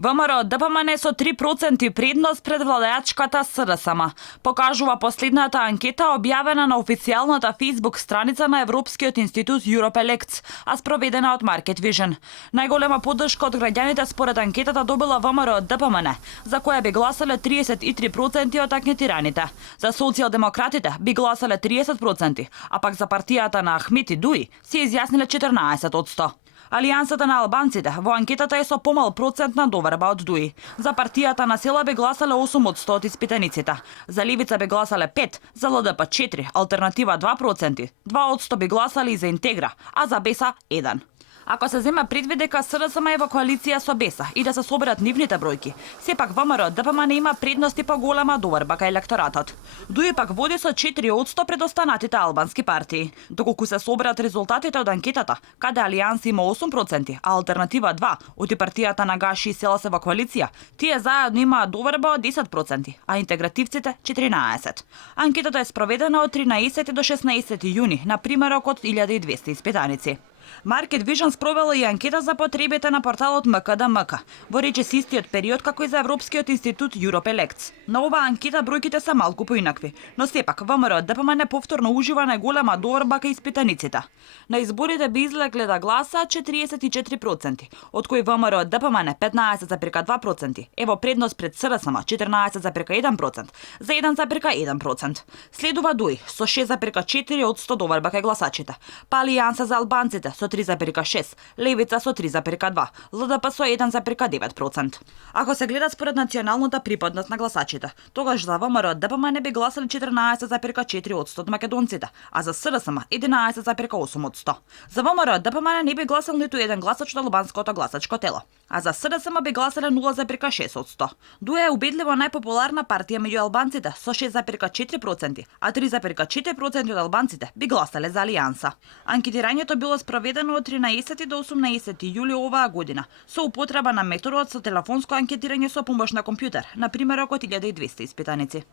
ВМРО ДПМН со 3% предност пред владеачката СДСМ, покажува последната анкета објавена на официјалната Facebook страница на Европскиот институт Europe-Elects, а спроведена од Market Vision. Најголема поддршка од граѓаните според анкетата добила ВМРО ДПМН, за која би гласале 33% од анкетираните. За социјалдемократите би гласале 30%, а пак за партијата на Ахмет и Дуи се изјасниле 14%. Алијансата на албанците во анкетата е со помал процент на доверба од Дуи. За партијата на Села би гласале 8% од испитаниците. За Левица би гласале 5%, за ЛДП 4%, Алтернатива 2%, 2% би гласали и за Интегра, а за Беса 1%. Ако се зема предвид дека СДСМ е во коалиција со Беса и да се соберат нивните бројки, сепак ВМРО ДПМН има предности поголема доверба кај електоратот. Дуи пак води со 4% пред останатите албански партии. Доколку се соберат резултатите од анкетата, каде Алијанс има 8%, а Алтернатива 2%, оти партијата на Гаши и Села се во коалиција, тие заедно имаат доверба од 10%, а интегративците 14%. Анкетата е спроведена од 13 до 16 јуни на примерок од 1200 испитаници. Market Vision спровела и анкета за потребите на порталот МКДМК во речиси истиот период како и за Европскиот институт Europe-Elects. На оваа анкета бројките се малку поинакви, но сепак ВМРО ДПМН повторно ужива најголема доверба кај испитаниците. На изборите би излегле да гласа 44%, од кои ВМРО ДПМН 15,2% е во предност пред СДСМ 14,1%, за 1,1%. Следува Дуи со 6,4% доверба кај гласачите, па Алијанса за албанците со 3,6%, Левица со 3,2%, ЛДП со 1,9%. Ако се гледа според националната припадност на гласачите, тогаш за ВМРО ДПМН би гласали 14,4% од македонците, а за СДСМ 11,8%. За ВМРО ДПМН не би гласал ниту еден гласач од албанското гласачко тело, а за СДСМ би гласале 0,6%. Дуе е убедливо најпопуларна партија меѓу албанците со 6,4%, а 3,4% од албанците би гласале за Алијанса. Анкетирањето било спроведено од 13 до 18 јули оваа година, со употреба на методот со телефонско анкетирање со помош на компјутер, на примерок од 1200 испитаници.